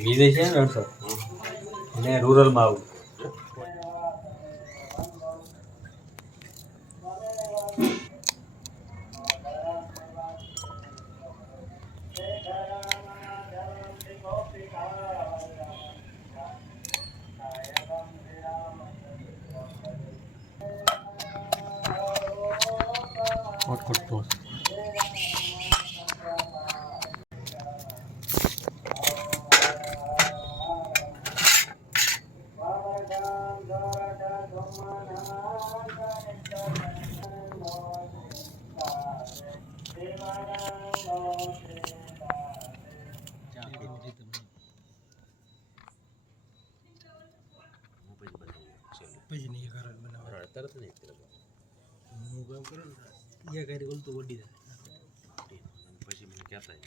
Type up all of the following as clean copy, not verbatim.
વિજય છે ને રણછોડ એને રૂરલમાં આવું કોટકોટ તો પછી નહીં કારણ બનાવે તરત નહીં હું કામ કરું ને એ કરી બોલતું વડી જાય પછી મને કહેતા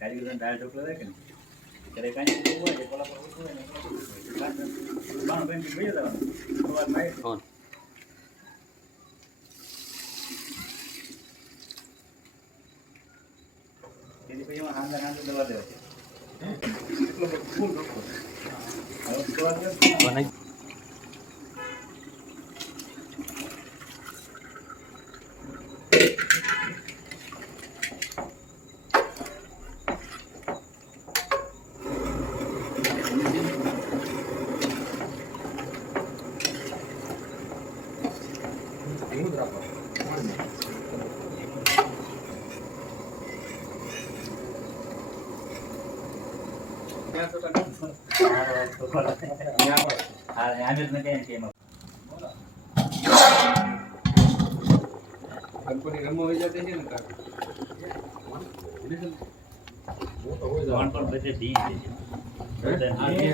કારીગર દાળ ઢોકળા રાખે ને ત્યારે કાંઈ હોય કોલા પર હોય ને બાણ બેન થી ભઈ જવાનું સવાર માં ફોન તેની પછી માં હાંડા હાંડા દવા દેવા છે એટલો બધો ફૂલ ડોક્ટર હવે દવા દે કંપની રમવા હોય જતી છે ને પણ પછી દી છે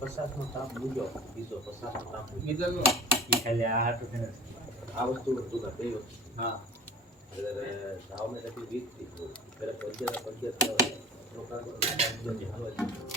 પસાસનો તાપ મૂક્યો બીજો પસાસનો તાપ બીજા ઈ ખાલી આ હાટું છે ને આ વસ્તુ તું કર બે હા એટલે ભાવને તકલીફ વીજ થી પેલા 15 લોકો